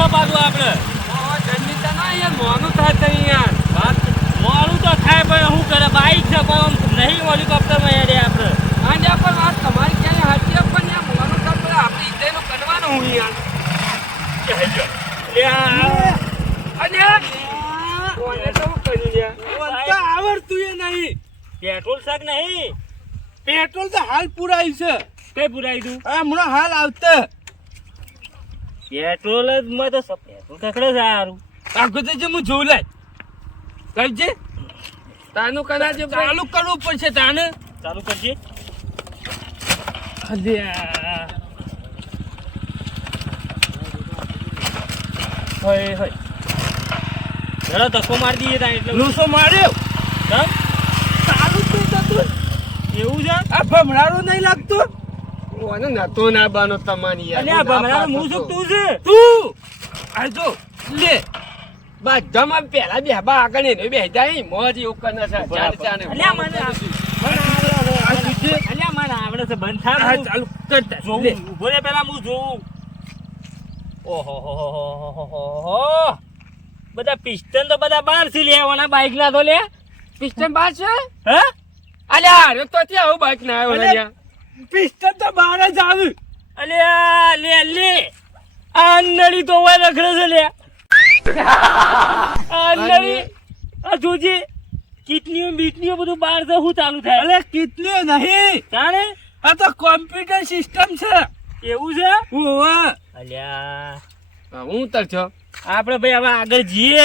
છે પાછું આપણે જન્મિતા ના યાર મોનું થાય યાર મોડું તો થાય પણ શું કરે બાઈક છે પણ નહીં હેલિકોપ્ટરમાં યાર આપણે આજે પણ વાત તમારી ક્યાંય હાચી પણ યાર મોનું થાય આપણે ઈદેનું કરવાનું હું યાર અને કોને તો કરી યાર આવડતું એ નહીં પેટ્રોલ શાક નહીં પેટ્રોલ તો હાલ પુરાય છે કઈ પુરાઈ તું હમણાં હાલ આવતા પેટ્રોલ જ માં તો પેટ્રોલ કકડે સારું આખો તો હું જોઉં લાય કરજે તાનું કદાચ ચાલુ કરવું પડશે તાને ચાલુ કરજે હોય હોય જરા ધક્કો મારી દઈએ ત્યાં એટલે લૂસો માર્યો ચાલ ચાલુ જ નહીં થતું એવું છે આ ભમરાડું નહીં લાગતું ઓને નતો ના બાનો તમારી યાર અલ્યા ભમરાનો મું શું તું છે તું આ જો લે બધામાં પેલા બેહબા આગળ એને બેહ જાય મોજ એવું કરે છે ચાર ચાને અલ્યા મને અલ્યા મને આવડે છે બંધ થા આ ચાલુ કરતા જોઉં લે ઉભો રે પેલા હું જોઉં ઓહો હો બધા પિસ્ટન તો બધા બહાર થી લેવાના બાઈક ના તો લે પિસ્ટન બાર છે હે અલ્યા અરે તો ત્યાં આવું બાઈક ના આવ્યો અલ્યા, અલ્યા પિસ્ટન તો બહાર જ આવ્યું અલ્યા લે લે આ નળી તો હોય રખડે છે લે આ નળી આ જોજે કિટનીઓ બીટનીઓ બધું બહાર છે શું ચાલુ થાય અલે કિતની નહીં તાણે આ તો કોમ્પ્યુટર સિસ્ટમ છે એવું છે ઓવા અલ્યા હું તર છો આપણે ભાઈ હવે આગળ જઈએ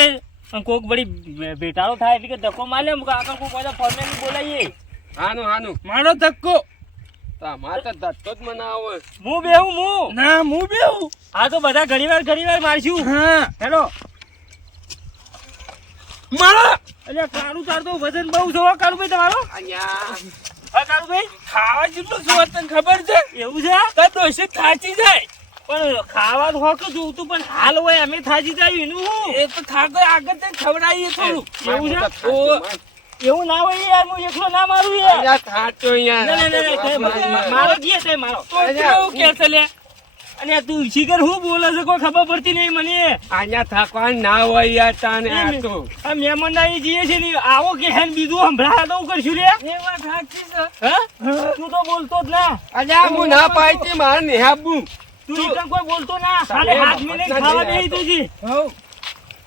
અને કોક બધી ભેટાળો થાય એટલે કે ધક્કો મારે આગળ કોક બધા ફોર્મેલી બોલાવીએ હાનું મારો ધક્કો તમારે તો ધક્કો જ મનાવો હું બેહું હું ના હું બેહું આ તો બધા ઘણી વાર મારશું હા હેલો મારો અલ્યા કાળું તાર તો વજન બહુ છે હો કાળુભાઈ તમારો અહીંયા હા કાળુભાઈ ખાવા જેટલું શું તને ખબર છે એવું છે તો ડોસી થાચી જાય પણ ખાવાનું હોક જોતું પણ હાલ હોય અમે થાજી જાય એનું હું એ તો થાકો આગળ જઈને ખવડાવીએ થોડું એવું છે? ઓ, એવું ના હોય યાર હું એકલો ના મારું યાર અહીંયા થાચો ના, મારો ગીએ તે મારો તો કેવું કે છે લે અને તું શીખર હું બોલે છે કોઈ ખબર પડતી નહીં મને અહીંયા થાકવાનું ના હોય યાર તાને આ તો આ મહેમાન આવી જઈએ છે ને આવો કે હેન બીજું સંભળાય તો કરશું લે એ વાત સાચી છે હા તું તો બોલતો જ ના અલ્યા હું ના પાડતી મારે નિહાબું તું એકદમ કોઈ બોલતો ના ખાલી હાથ મિલે ખાવા બેહી તું જી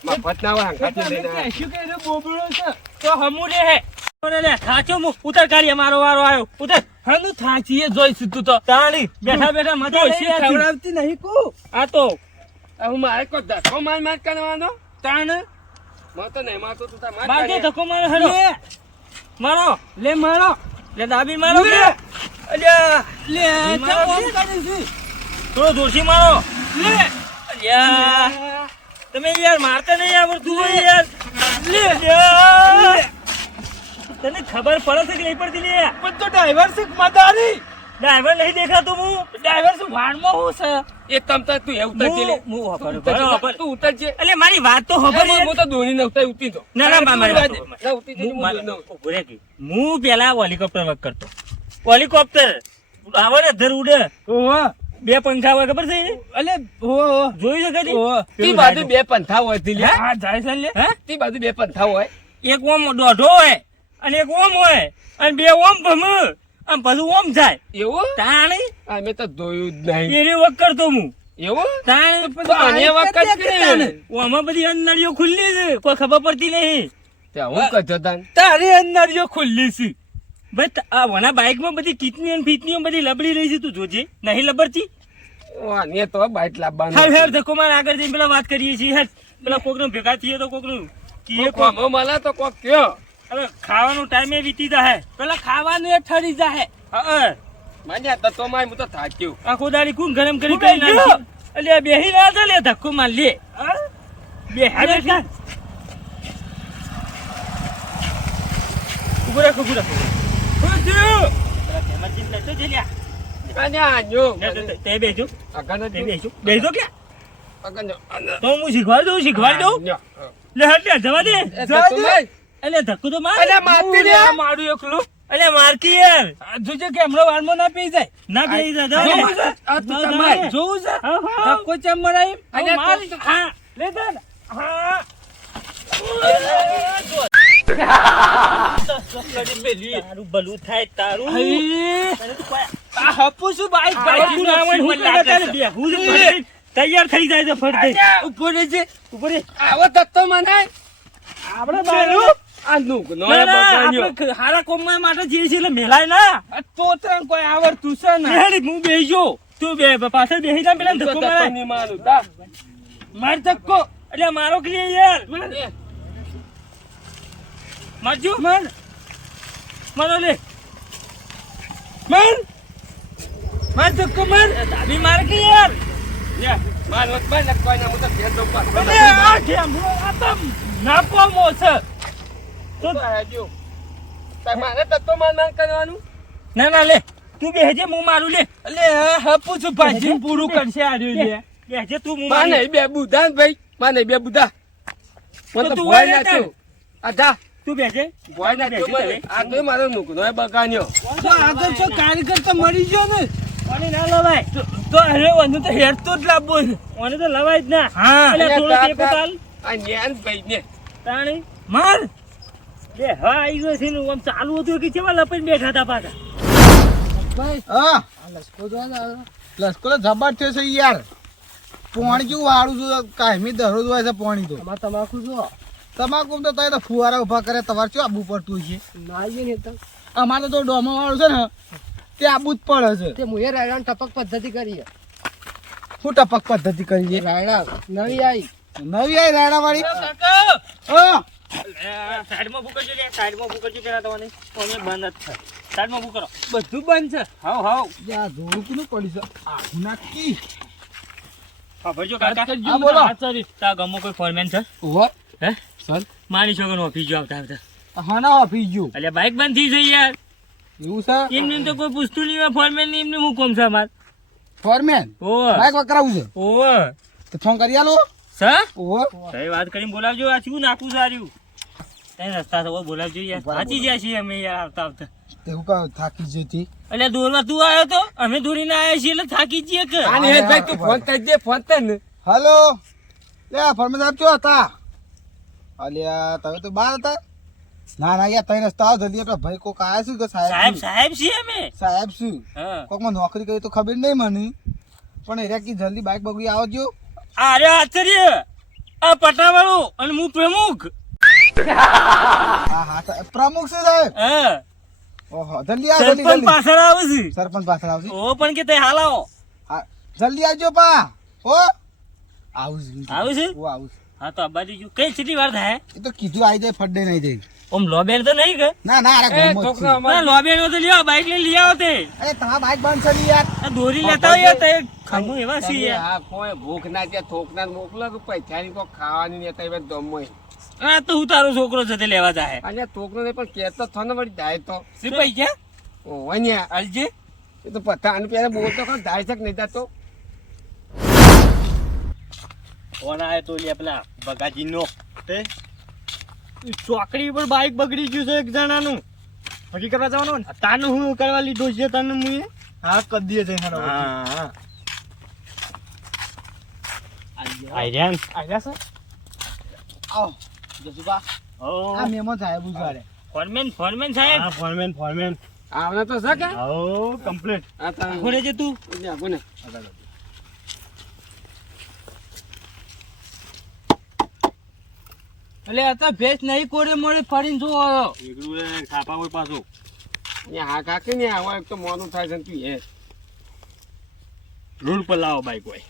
મફત ના હોય હંકાતી લઈને આવ્યા. તો હમુ રે હે ઓરે લે થાચો મુ ઉતર કાઢીએ મારો વારો આવ્યો ઉતર હાનું થાચીએ જોઈશું તું તો તાણી બેઠા બેઠા મજા ડોસી લે ખવડાવતી નહીં કુ આ તો હું મારે કોઈ ધક્કો માર કરવાનો તાણ મને તો નહીં મારતો તું તાર માર માર દે કાઢે. ધક્કો મારો હેડો મારો લે મારો લે દાબી મારો લે. કે અલ્યા લે મારો કેમ કે? કરે છે? થોડો જોશી મારો લે અલ્યા તમે યાર મારતા નહીં આવડતું હોય યાર લે તને ખબર પડે છે કે નહીં પડતી લે પણ તો ડ્રાઈવર છે મદારી ડ્રાઈવર નહીં દેખાતો હું ડ્રાઈવર શું વાળમાં હું છે એ તમતા તું એવું ઉતરજે લે હું તું ખબર ઉતરજે, ખબર તું ઉતરજે એટલે મારી વાત તો ખબર હું તો દોની નવતા ઉતરી તો ના, ના, મારી વાત તો. ના, ઉતરી જજે, હું દોની નવ. હું પેલા હેલિકોપ્ટર વર્ક કરતો હેલિકોપ્ટર આવે ને ધર ઉડે ઓહો બે પંખા હોય ખબર છે અલે ઓહો જોઈ શકે ઓહો તી બાજુ બે પંથા હોય તી લે હા જાય છે લે હે તી બાજુ બે પંથા હોય એક ઓમ દોઢો હોય અને એક ઓમ હોય અને બે ઓમ ભમે આમ બધું ઓમ થાય એવું તાણી અમે તો જોયું જ નહીં એની વર્ક કરતો હું એવું તાણી તો આને વખત કર્યું. ઓમાં બધી અંદરીઓ ખુલ્લી છે કોઈ ખબર પડતી નહીં ત્યાં હું કહેતો તાન તારી અંદરીઓ ખુલ્લી છે ભાઈ આ વના બાઇકમાં બધી કિટની અને ફીટનીઓ બધી લબડી રહી છે તું જોજે નહીં લબડતી આને તો બાઈક લાવવાનું હાલ હેર ધક્કો માર આગળ જઈને પેલા વાત કરીએ છીએ હેર પેલા કોકનું ભેગા થઈએ તો કોકનું કીએ કોક કોમો માલા તો કોક કયો હવે ખાવાનું ટાઈમે વીતી જાહે પેલા ખાવાનું એ ઠરી જાહે હા માન્યા તો તો માય હું તો થાક્યો આખો દાડી કુણ ગરમ કરી તું કરી બેહી નાખી એટલે બેહી ના ચાલે ધક્કો માર લે બેહી રે ઉભો રાખો હું થયું પેલા ફેમસ લેતો જઈ લ્યા કાન્યા જો તે બેજો આગળ તે બેજો બેજો કે આગળ તો હું શીખવાડી દઉં લે હટ લે જવા દે જવા દે એટલે ધક્કો તો માર અરે મારતી રે મારું એકલું અલ્યા મારકી યાર જોજે કે હમણાં વારમાં ના પી જાય ના બેહી જા જાઓ જોવું ને. છે? આ તો જાઓ, જાઓ તમારે. ને. જોવું છે હા, હા. ધક્કો ચમ મરાય એમ? અલ્યા માર. તો- હા લે તાર. હા તારું ભલું થાય તારું અરે, તને તો કોઈ આ હપુ શું બાઈક બાઈક આવડતું ના હોય ને શું મને લાગે કરે છે. છે? બેહું છે ફરતી. તૈયાર થઈ જાય છે ફરતી. ઉભો રહેજે. ઉપર એ. આવો ધક્કો મનાય. આપણે પેલું? આ નુકનો ના, ના, બગાડ્યો. આપણે હારા કોમમાં માટે જઈએ છીએ એટલે મેલાય ના આ તોતરાને કોઈ આવડતું છે ને બેહાડી, હું બેહી ગયો. તું બે પાછળ બેહી જા પેલા ધક્કો ધક્કો મારે નહીં મારું, તા. માર ધક્કો એટલે મારો ક્લિયર યાર એ, મારજો માર મારો લે માર માર ધક્કો માર દાબી માર કે યાર લે, માર વખ માર ને કોઈ ના, હું તો ઘેર જઉં પાછો. અરે આ ઠેમડો આ તો નાકોમો છે તો હેડ્યો. તારે મારે ધક્કો માર કરવાનું? ના ના લે તું બેહજે હું મારું લે અલે હપુ શું ભાજીને પૂરું કરશે આ રહ્યું લે બેહજે તું હું માને મારું. બે બુધા ને ભાઈ, માને બે બુધા. મને તો તો તું ભોય હોય ને નાખ્યો. આ જા, તું બેહજે ભોય નાખ્યો મને. આ તો મારો નુકનો બગાડ્યો. તો આગળ છો કારીગર તો મરી ગયો ને પાણી ના લવાય તો અરે ઓને તો હેરતો જ લાવવો છે. ઓને તો લવાય જ ના હા એટલે અલ્યા થોડો તા- ટેકો ચાલ આ ન્યાન ભાઈ ને. તાણી માર બે હા આવી ગયો છે ને આમ ચાલુ હતું કે કેવા લપીને બેઠા હતા પાછા હા લશ્કરો જબર થયો છે યાર પોણી કેવું વાળું છું કાયમી દરરોજ હોય છે પોણી તો તમાકુ જો તમાકુ તો તય તો ફુવારા ઉભા કરે તમારે શું આબુ પડતું છે નાઈએ ને તો અમારે તો ડોમા વાળું છે ને તે આબુ જ પડે છે તે મુએ રાયડા ટપક પદ્ધતિ કરી શું ટપક પદ્ધતિ કરી છે રાયડા નવી આવી નવી આઈ રાયડા વાળી કાકા હા સાઈડમાં ભૂકરજો લે સાઈડમાં ભૂકરજો પેલા તમને અમે બંધ જ છે સાઈડમાં ભૂકરો બધું બંધ છે હાવ હાવ યા ધોળું કીનું પડી છે આખું નાખી હા ભરજો કાકા હા, બોલો. સોરી તા ગામમાં કોઈ ફોરમેન છે ઓહો હે સર માની છોકરો ઓફિસ જો આવતા આવતા હા ના ઓફિસ ગયું એટલે બાઇક બંધ થઈ જઈ યાર એવું છે એમને તો કોઈ પૂછતું નહીં હોય ફોરમેન ની એમને હું કોમ છે અમાર ફોરમેન ઓવે બાઈક વકરાવું છે ઓવે તો ફોન કરી આલો સર ઓહો સહી વાત કરીને બોલાવજો આ શું નાખું સાર્યું તઈ રસ્તા તો બોલાવજો યાર બરાબર. સાચી ગયા છીએ અમે યાર આવતા આવતા તેવું કા થાકી જતી એટલે દોરવા તું આવ્યો તો અમે દોરીને આવ્યા છીએ એટલે થાકી જઈએ કે આ ને ભાઈ તું ફોન કરી દે, ફોન કર ને. હલો લે ફોરમેન સાહેબ ક્યાં હતા અલ્યા તમે તો બહાર હતા ના ના યાર તઈ રસ્તા આવો જલ્દી આપડા ભાઈ કોક આયા છે કે સાહેબ સાહેબ સાહેબ છીએ અમે સાહેબ શું હા કોક માં નોકરી કરી તો ખબર નહીં મને પણ એરા કી જલ્દી બાઈક બગડી આવજો અરે આચાર્ય આ પટાવાળો અને હું પ્રમુખ હા હા પ્રમુખ છે સાહેબ હા ઓહો જલ્દી આવો જલ્દી સરપંચ જલ્દી પાછળ આવે છે સરપંચ પાછળ આવશે ઓ પણ કે તે હાલ આવો હા જલ્દી આવજો પા હો આવું છું આવું છે ઓ આવું છું હા તો અબ્બા દીજુ કઈ કેટલી વાર થાય એ તો કીધું આવી જાય ફડે નહીં જાય ઓમ લોબેન તો નહીં કે ના ના અરે એ ગોમત છોકરા છે. અમારે- ના લોબેન તો લ્યો બાઈક લઈને લઈ આવો તે અરે તમારા બાઈક બંધ છે ને યાર આ દોરી લેતા હોય તે ખમું એવા છે તમે યાર આ કોઈ ભૂખ ના ત્યાં થોકના મોકલો કે પૈસાની કોઈ ખાવાની નહીં હતા, એ દમોય. આ તો હું તારો છોકરો છે તે લેવા જાય અને તોકનો નહીં પણ કહેતો થો ને વળી જાય તો. શું પૈસા ઓહો ન્યા. અલજે એ તો પતા આનું પેલા બોલતો કોણ જાય છે કે નહીં જાતો? કોણ આયો તો લે પેલા બગાજી નો તે ચોકડી પર બાઈક બગડી ગયું છે એક જણાનું હકી કરવા જવાનું તાનું હું કરવા લીધો છે તને મુએ હા કદી જઈને હેડો. હા આઈરિયાન આવ્યા છે આવો જસુબા આ મહેમાન સાહેબ ઉજાડે ફોરમેન સાહેબ ફોરમેન આવના તો છે કે? આવો કમ્પ્લીટ આ તારે- ઘોડે છે તું જા, બોને. એટલે આ તો ભેંસ નહીં કોડે મોડે ફરીને જો આવ્યો. એકડું ખાપા હોય પાછું ન્યા હા કાકે ને આવો એક તો મોડું થાય છે ને તું હે. રોડ પર લાવો બાઈક હોય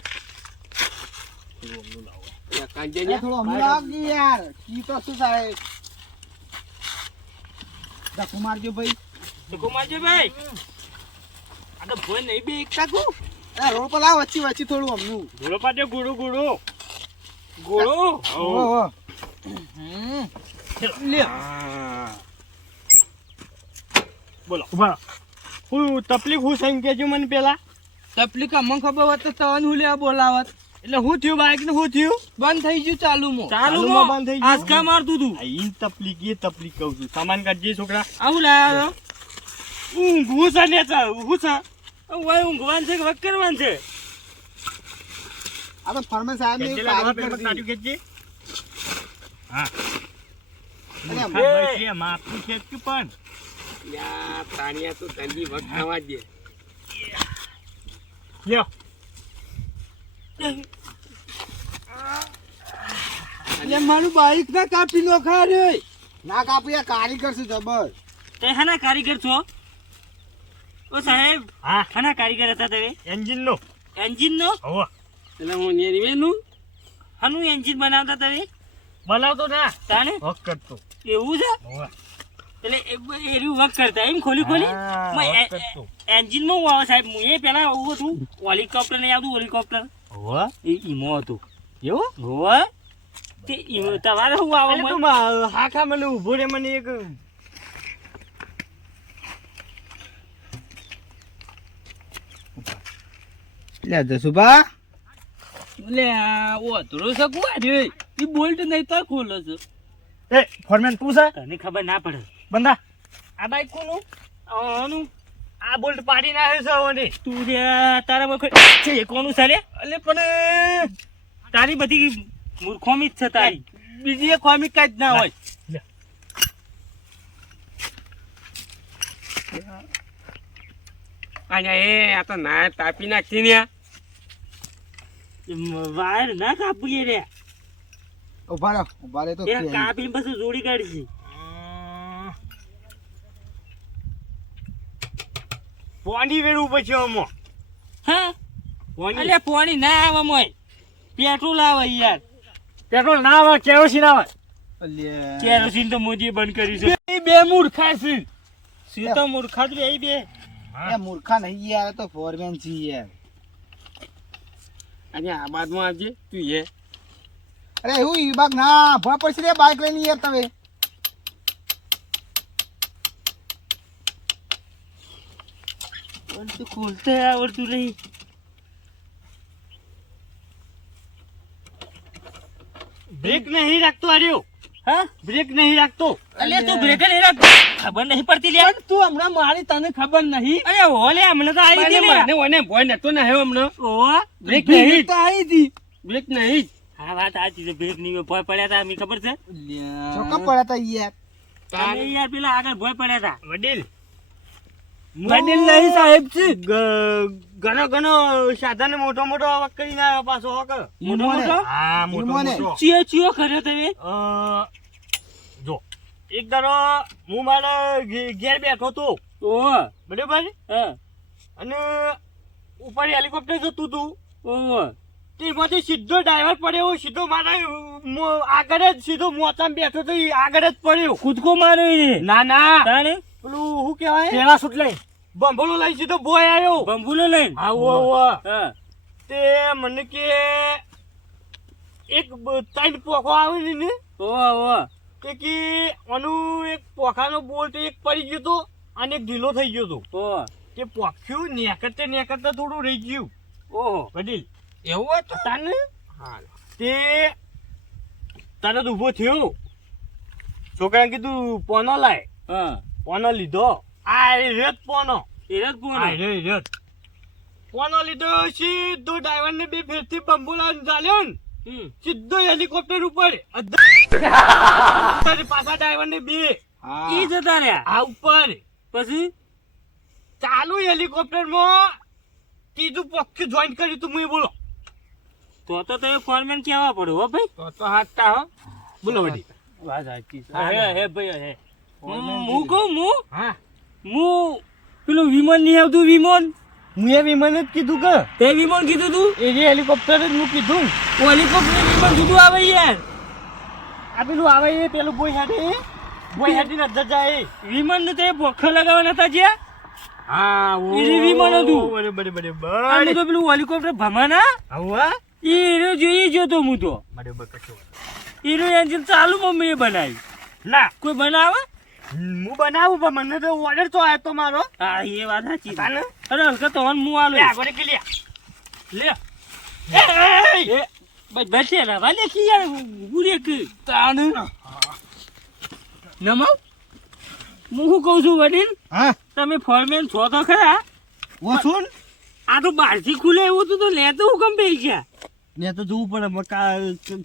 ન્યા કાંજે એ ન્યા. થોડો હમણાં આવજો યાર કી તો શું સાહેબ ધક્કો મારજો ભાઈ તો મારજો ભાઈ આ તો ભોય નહીં બે એક કાકુ અરે રોડ પર લાવ વચ્ચે વચ્ચે થોડું હમનું ઘોડો પાડ્યો ઘોડો ઘોડો ઓહો લે બોલો ઉભા હું તકલીફ હું સંગ કેજો મને પેલા તકલીફ અમને ખબર હોત તો તવન હું લેવા બોલાવત એટલે હું થયું બાઈક ને હું થયું બંધ થઈ ગયું ચાલુમાં ચાલુમાં બંધ થઈ ગયું. આંચકા મારતું તું આ ઈન તકલીફ એ તકલીફ કહું છું સામાન કાઢજે છોકરા આવું લાયા ઊંઘવું છે ને ઊંઘવું છે ઓય ઊંઘવાનું છે કે વક કરવાનું છે આ તો ફરમાન સાહેબ ની કાઢ્યું ખેંચજે હા અરે માપનું ખેંચ્યું પણ યા તાણિયા તો તંદી વખ ખાવા દે લ્યો એટલે મારું બાઈક ના કાપી નો ખા રે ના કાપી આ કારીગર છે જબર તે હાના કારીગર છો ઓ સાહેબ હા હાના કારીગર હતા તમે એન્જિન નો એન્જિન નો હવે એટલે હું નેરીવેનું હાનું એન્જિન બનાવતા તમે બનાવતો ના તાણે હક કરતો એવું છે હવે એટલે એરું વર્ક કરતા એમ ખોલી ખોલી એન્જિન માં હું આવે સાહેબ હું એ પેલા આવું હતું હેલિકોપ્ટર નહીં આવતું હેલિકોપ્ટર હવે એ ઈમો હતું એવું હોવે તે ઈમો તમારે શું આવે એટલે તું હા ખા મને ઊભો રે મને એક લે જસુભા એટલે ઓધરો શકવા રે એ બોલ્ટ નહીં તો ખોલો છે એ ફોરમેન તું છે તને ખબર ના પડે બંદા આ બાઈક કોનું આનું આ બોલ્ટ પાડી નાખ્યો છે હવે ને તું રે તારા વખત છે કોનું છે રે એટલે પણ તારી બધી મૂર્ખોમી જ છે તારી બીજી એક કોમિક કાંઈ જ ના હોય અને એ આ તો ના તાપી નાખી ને વાયર ના કાપીએ રે ઉભા રે તો એ કાપીને પછી જોડી કાઢી પોણી વેરવું પછી અમો હા પોણી અલ્યા પાણી ના આવે મોય પેટ્રોલ આવે યાર પેટ્રોલ ના આવે કેરોસીન આવે કેરોસીન તો મોદીએ બંધ કર્યું છે એ બે મૂર્ખા છે શું તો મૂર્ખા જ રે એ બે એ મૂર્ખા નહીં યાર તો ફોરમેન છે યાર અને આ બાદમાં આવજે તું એ અરે એવું ઈ બાગ ના ભણ પડશે રે બાઈક લઈને યાર તમે પણ તું ખોલતા આવડતું નહીં બ્રેક નહીં રાખતો આર્યો હા બ્રેક નહીં રાખતો અલ્યા તું બ્રેક નહીં રાખ ખબર નહીં પડતી લે તું હમણાં મારી તને ખબર નહીં અરે ઓલે હમણાં તો આવી ગઈ મને ઓને ભોય નતો ને હે હમણાં ઓ બ્રેક નહીં તો આવી હતી બ્રેક નહીં હા વાત સાચી છે બ્રેક નહીં ભોય પડ્યા હતા અમને ખબર છે ચોક્કસ પડ્યા તા યાર તમે યાર પેલા આગળ ભોય પડ્યા હતા વડીલ વડીલ નહીં સાહેબ છે ઘણો ઘણો સાધન મોટો મોટો અવાજ કરીને આવ્યો પાછો હોક મોટો મોટો હા મોટો ઈમોને. મોટો ચિયો ચિયો કર્યો તમે જો એક દાડો હું મારા ઘેર બેઠો તો ઓ બરાબર હા અને ઉપર હેલિકોપ્ટર જતું હતું ઓ તેમાંથી સીધો ડ્રાઈવર પડ્યો સીધો મારા આગળ જ સીધો મોચામાં બેઠો તો ઈ આગળ જ પડ્યો કૂદકો માર્યો એને ના ના તાણે પેલું શું કહેવાય પેરાશૂટ લઈ બંબલો લઈ સીધો બોય આવ્યો બંબુલો લઈને આવો હા તે મને કે એક ત્રણ પોખો આવે ને ઓ ઓ તે કે આનું એક પોખાનો બોલ્ટ એક પડી ગયો તો અને એક ઢીલો થઈ ગયો તો ઓ તે પોખ્યું નેકરતા થોડું રહી ગયું ઓહો વડીલ એવું હતું તાને હા તે તરત ઊભો થયો છોકરાને કીધું પોનો લાય હા પોનો લીધો આ રેત પોનો એરજ આ પૂરો રેત પોનો લીધો સીધો ડ્રાઈવર ને બે ફેરથી બંબુલા ચાલ્યો ને સીધો હેલિકોપ્ટર ઉપર પાછા ડ્રાઈવર ને બે ઈ જતા રહ્યા આ ઉપર પછી ચાલુ હેલિકોપ્ટર માં ત્રીજું પક્ષી જોઈન કર્યું તું મુએ બોલો તો તમે ફોરમેન કેવા પડો હો ભાઈ તો હાથતા હો બોલો વડી વાત સાચી હે, હે ભાઈ હે હું કહું હા હું પેલું વિમાન નહીં આવતું વિમાન મુએ વિમાન જ કીધું કે તે વિમાન કીધું તું એ જે હેલિકોપ્ટર જ હું કીધું હેલિકોપ્ટર વિમાન જુદું આવે યાર આ પેલું આવે એ પેલું બોય હેડી નજર જાય વિમાન ને તે પોખા લગાવવાના હતા જ્યાં હા ઈ વિમાન હતું. બરાબર આમ તો પેલું હેલિકોપ્ટર ભમાના આવું ઈ જોઈ જોતો હું તો બરાબર કશું ઈનું એન્જિન ચાલુ મમ્મીએ બનાવી ના કોઈ બનાવે હું બનાવું પણ મને તો ઓર્ડર તો આવ્યો તો મારો હા એ વાત સાચી છે. તાને? અરે હલકા તો હું આલો આગળ કે લે લે એ બસ બસે ના વાલે કી યાર ગુરે કે તાણ નમો હું શું કહું છું વડીલ, હા તમે ફોરમેન છો તો ખરા, વો શું આ તો બહારથી ખુલે એવું હતું તો લેતો હું કેમ બેસી ગયા? ને તો જોવું પડે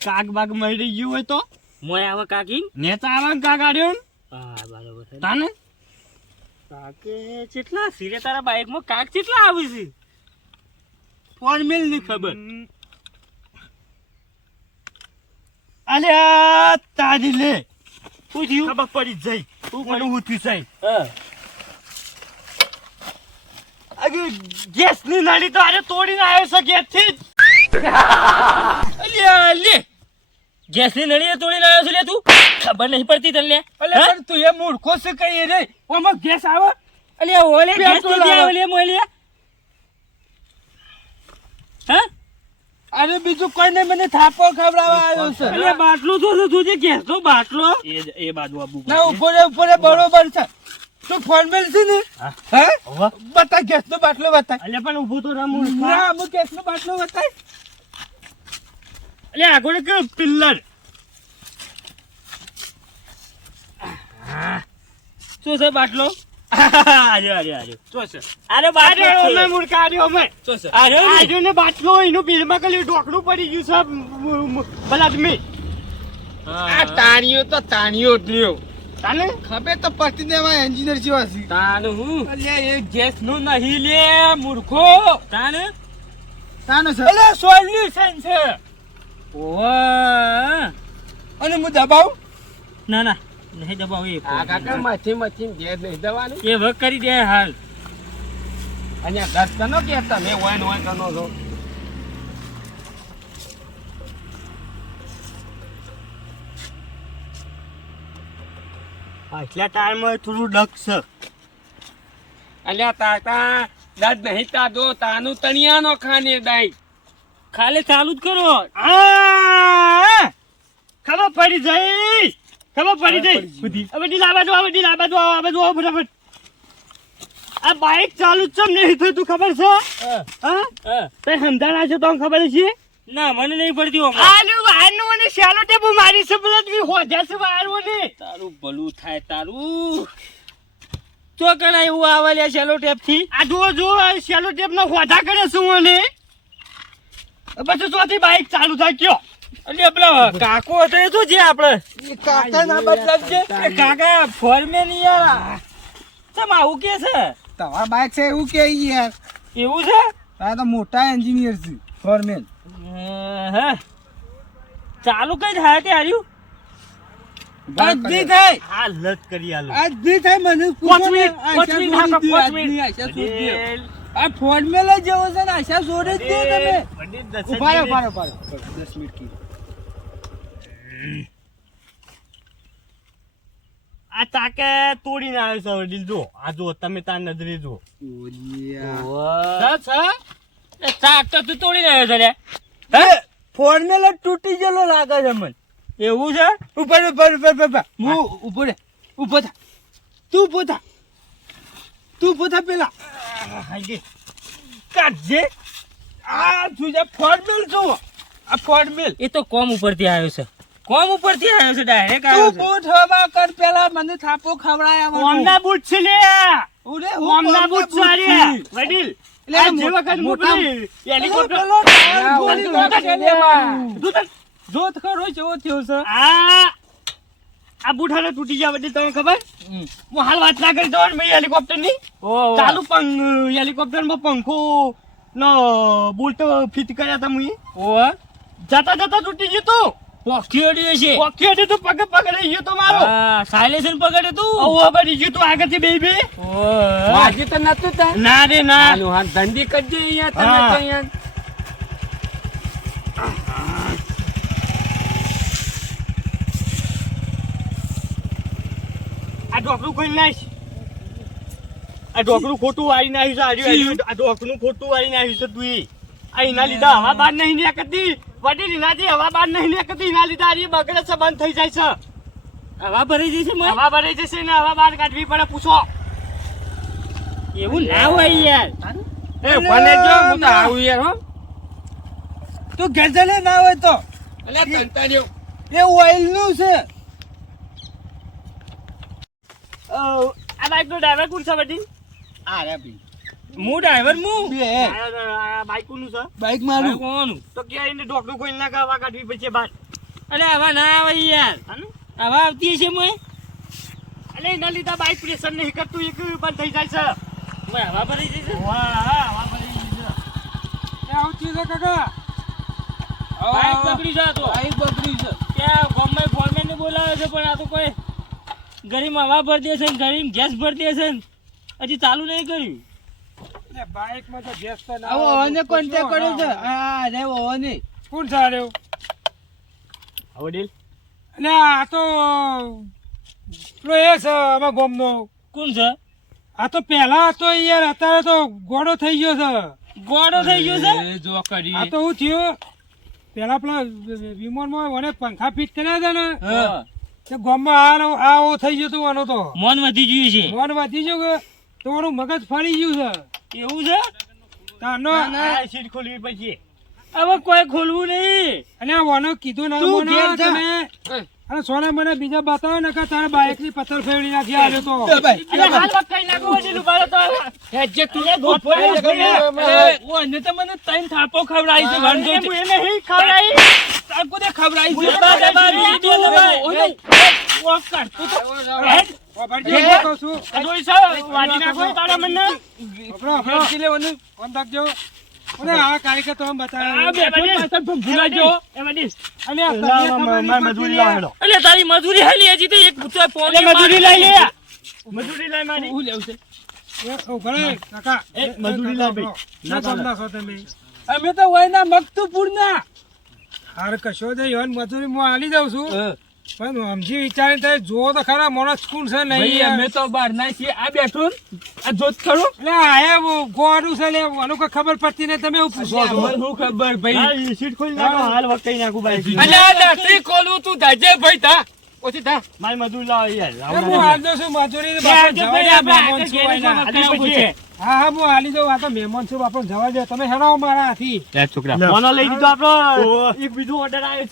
કાક બાગ મળી ગયું હોય તો મોય આવે કાકી. ને તો આવા કાક આડ્યો હા બરાબર છે. તાને કાકે કેટલા સિરે તારા બાઇકમાં કાક કેટલા આવે છે? ફોરમેલ ની ખબર. અલ્યા તારી લે શું થયું? ખબર પડી જઈ મને હું થયું સાહેબ હા. ગેસ ની નળી તો આજે તોડીને આવ્યો છે ગેસ થી અલ્યા લે, ગેસની નળીએ તોડીને આવ્યો છે લે તું? ખબર નહીં પડતી તને લે? અલ્યા પણ તું એ મૂર્ખો છે કઈ રે ઓમાં ગેસ આવે અલ્યા ઓલે ગેસ પેટ્રોલ તો આવે. આવે લે મોય લે. હા? અરે બીજું કોઈ નહીં, મને થાપો ખવડાવવા આવ્યો છે. અલ્યા બાટલો તો છે, તું જે ગેસનો બાટલો. એ બાજુ આબુ ના ઉભો રે બરોબર છે. તું ફોર્મેલ છે ને? હા બતા ગેસ નો બાટલો બતા. અલ્યા પણ ઊભું તો રમું ના અમુક ગેસ નો બાટલો બતાય. અલ્યા આગળ કે પિલ્લર શું છે બાટલો? આર્યો આર્યો આર્યો શું છે? અરે બાટલો આર્યો છે. અમે મૂર્ખા આર્યો અમે શું છે? અરે ને. આર્યો ને બાટલો એનું બિલમાં કલી ઢોકણું પડી ગયું છે બલાદમી આ તાણીઓ તો તાણીઓ જ લ્યો. તાને ખબર તો પડતી ને એમાં એન્જિનિયર જેવા છે. તાનું હું? અલ્યા એ ગેસ નું નહીં લે મૂર્ખો. તાને? તાનો છે અલ્યા સોલ્યુશન છે. ઓવા. અને હું દબાવું? ના ના નહીં દબાવ એ આ કાકા મથી ઘેર નહીં દવાનું. એ વક કરી દે હાલ. અને દસ કનો કે તમે હોય ને હોય કનો છો. પાછલા ટાયરમાં થોડું ડક છે અલ્યા તાતા દદ નહીં તાદો તાનું તણિયાનો ખાને દાઈ. ખાલી ચાલુ જ કરો. આ ખબર પડી જઈ ખબર પડી જઈ હવે ડી લાવા દો હવે ડી લાવા દો હવે દો ફટાફટ આ બાઈક ચાલુ જ ચમ નહીં થતું ખબર છે હા હા. તે સમજાણા છે તો ખબર છે ના મને નહીં પડતી હમણાં. આનું મને શાલો ટેપ મારી છે બધા તું હોજા છે વારવો ને તારું ભલું થાય તારું. તો કણા એવું આવે લે સેલો ટેપ થી? આ જો શાલો ટેપ ના હોજા કરે છે મને પછી ચોથી બાઈક ચાલુ થાય કયો એટલે પેલા કાકો હતો એ તો જે આપણે એ કાકા ના બદલાવજે. એ કાકા ફોરમેન યાર તમ આવું કે છે? તમારા બાઈક છે એવું કે યાર એવું છે? આ તો મોટા એન્જિનિયર છે ફોરમેન. હે ચાલુ કઈ થાય તે હાર્યું? આજ દી થાય આ લત કરી આલો આજ દી થાય મને પાંચ મિનિટ હાકો, 5 મિનિટ. આશા છોડી દે. આ ફોર્મેલ જ જેવો છે ને આશા છોડી જ દે તમે. પંડિત દસ જ ઉભા રહો, મિનિટ. ઉભા રહો, ઉભા રહો. 10 મિનિટ કીધું. આ તાકે તોડીને આવે છે વડીલ જો આ જો તમે તાર નજરે જો એ ચાક તો તું તોડી રહ્યો છે લે. ફોર્મેલ જ તૂટી ગયેલો લાગે છે મને. એવું છે? ઉપર હું ઉભો રે. ઉભો થા. તું ઉભો થા પેલા. કાઢજે. આ તુજે ફોર્મેલ છો. આ ફોર્મેલ. એ તો કોમ ઉપરથી આવ્યો છે. કોમ ઉપરથી આવ્યો છે ડાયરેક્ટ આવ્યો તું છે. બૂટ હવા કર પેલા મને થાપો ખવડાયા ઓમના બૂટ છે લે ઉરે ઓમના બૂટ સારી વડીલ એટલે આ આ જે વખત મોટા- મોકલી હેલિકોપ્ટર પેલો ટાયર ગોળી આ નાખે આ લેવા. દૂધ જોત ખરો જેવો થયો છે. આ બૂટ હાલે તૂટી ગયા વડીલ તમને ખબર હું હાલ વાત ના કરી દઉં મેં હેલિકોપ્ટર ની ઓહ, ચાલુ હેલિકોપ્ટર માં પંખો નો બૂટ ફિટ કર્યા હતા મુઈ ઓહ. જતા જતા તૂટી ગયું તું પોખી અડી છે. પોખી હતી તું પગ પકડી ગયો તો મારો હા, સાયલેન્સર પકડે તું. ઓવા પડી ગયું તું આગળથી બે ઓહ. વાજી તો નતું થાય. ના રે ના આનું હાથ ધંધી કરજે અહીંયા તમે હા. તો અહીંયા. આ ઢોકળું ખોલી નાખ આ ઢોકળું ખોટું વાળી નાખ્યું છે આ ઢોકળું ખોટું વાળી નાખ્યું છે તું આ એના લીધા હવા બહાર નહીં નીકળતી વડીલ એનાથી હવા બહાર નહીં નીકળતી એના લીધા આ બગડે છે બંધ થઈ જાય છે હવા ભરાઈ જશે મને. હવા ભરાઈ જશે ને હવા બહાર કાઢવી પડે પૂછો એવું ના હોય યાર. એ ભલે જો હું તો આવું યાર હો. તું ગેજલે ના હોય તો અલ્યા તંતાર્યો. એ ઓઇલ નું છે. આ બાઈકનો ડ્રાઈવર કોણ છે બધી? આ રે ભાઈ હું ડ્રાઈવર હું બે આ બાઈક કોનું છે? બાઈક મારું કોનું? તો ક્યાં એને ઢોકળું ખોલી નાખે, હવા કાઢવી પડશે બહાર. અરે આવા ના આવે યાર, હાનું? આવા આવતી હશે મોય. અલે એના લીધે બાઈક પ્રેશર નહીં કરતું, એક બંધ થઈ જાય છે. મોય હવા ભરી જશે. વાહ, હવા ભરી ગઈ છે. આવું થયું છે કાકા બાઈક બગડી છે આ તો. બાઈક બગડી છે ત્યાં ગામમાં ફોરમેનને બોલાવે છે પણ આ તો કોઈ ગરીમાં હવા ભરી દે છે ને ગરીમ ગેસ ભરી દે છે ને હજી ચાલુ નહીં કર્યું. બાઈકમાં તો ગેસ તો ના આવો ઓને કોન્ટેક્ટ કર્યો છે હા રે ઓને કોણ છે આર્યો? હવે ડીલ. એટલે આ તો પેલો એ છે આમાં ગોમનો. કોણ છે? આ તો પહેલા હતો યાર, અત્યારે તો ગોળો થઈ ગયો છે. ગોળો થઈ ગયો છે. એ જો કરી આ તો શું થયું, પેલા પેલા વિમાનમાં મને પંખા ફિટ કર્યા હતા ને હા. તે ગામમાં આવો થઈ ગયો તું આનો તો મન વધી ગયું છે. મન વધી ગયું કે તો આનું મગજ ફરી ગયું છે એવું છે? તાનો આ સીટ ખોલવી પડશે. હવે કોઈ ખોલવું નહીં. અને આ વાનો કીધું ના તું મોનો ઘેર જા. તમે અને સોના મને બીજા બતાવો ને કે તારા બાઈક ની પથ્થર ફેરવી નાખી આવ્યો તો અરે હાલ વખત કઈ નાખો, વડીલ ઉભા રહો તો. હેજે તું અરે ધોધ પડે છે. ઓને તો મને ત્રણ થાપો ખવડાવી છે વાંધો એ નહીં. હું એને નહીં ખવડાવી. તાકો દે ખબરાઈ છે દબા દબા બીજી દો દબા. વોક કર. તું તો હેડ. વાપરજે, કહું છું. આ જોઈ છે, વાડી નાખો તારા મને. આપણો આપણો લેવાનું ફોન રાખજો. અને આ કારીગર તો આમ આ બતાવે બેઠો પાછળ ભૂલા જો. એ વડીલ. અને આ તબિયત લાવ, ખબર નહીં મારી પડતી મજૂરી યાર. લાવેલો. એટલે તારી મજૂરી હાલી હજી તો એક પૂછો ફોન અરે મજૂરી લઈ લે. મજૂરી લઈ મારી. હું લેવું છે. એ ઉભા રહે, કાકા. એ મજૂરી લાવ ભાઈ. ના સમના છો તમે. અમે તો વયના મકતુપુર ના હાર કશો દે યોન મજૂરી હું આલી દઉં છું પણ સમજી વિચારીને તમે જુઓ તો ખરા માણસ કોણ છે નહીં ભાઈ યાર. અમે તો બહાર ના છીએ આ બેઠું ને, આ જોત ખરું એટલે આયા ગોરું છે લે આનું કોઈ ખબર પડતી નહીં, તમે એવું પૂછો છો. મને શું ખબર ભાઈ હા, એ સીટ ખોલી નાખો, હાલ વખત કઈ નાખું બાઈક. અને આ દાંતરી ખોલું તું ધાજે ભાઈ થા ઓછી થા મારી મજૂરી લાવો યાર. એ હું હાલ દઉં છું મજૂરી બાપા જવા દે, આ મહેમાન છું આયના. આલી પછી. હા હા હું હાલી દઉં, આ તો મહેમાન છું બાપા જવા દે, તમે હેરાવો મારા હાથી. ફોનો લઈ દીધો આપણો. એક બીજો ઓર્ડર આવ્યો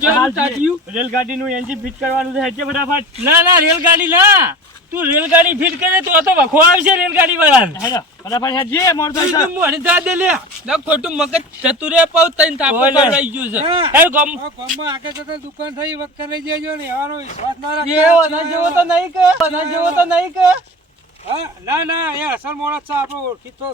છે. હાલ તાટ્યું. રેલગાડીનું એન્જિન ફિટ કરવાનું છે, હેડજે ફટાફટ. ના ના રેલગાડી ના, તું રેલગાડી ફિટ કરે તો આ તો વખો આવશે રેલગાડી વાળાને. હેડો, ફટાફટ હેડજે, મોડું થાય છે. મને જા દે લે ના ખોટું મગજ જતું રે પાઉ તઈને થાપો ઓલે. ખવડાઈ ગયું છે હા. હેડ ગમ. આ ગામમાં આગળ જતા દુકાન થઈ વખત લઈ જજો ને એવાનો વિશ્વાસ ના એ રાખતા. ઓના જેવો તો નહીં કે ઓના જેવો તો નહીં કે હા, ના ના એ અસલ માણસ છે આપણો ઓળખીતો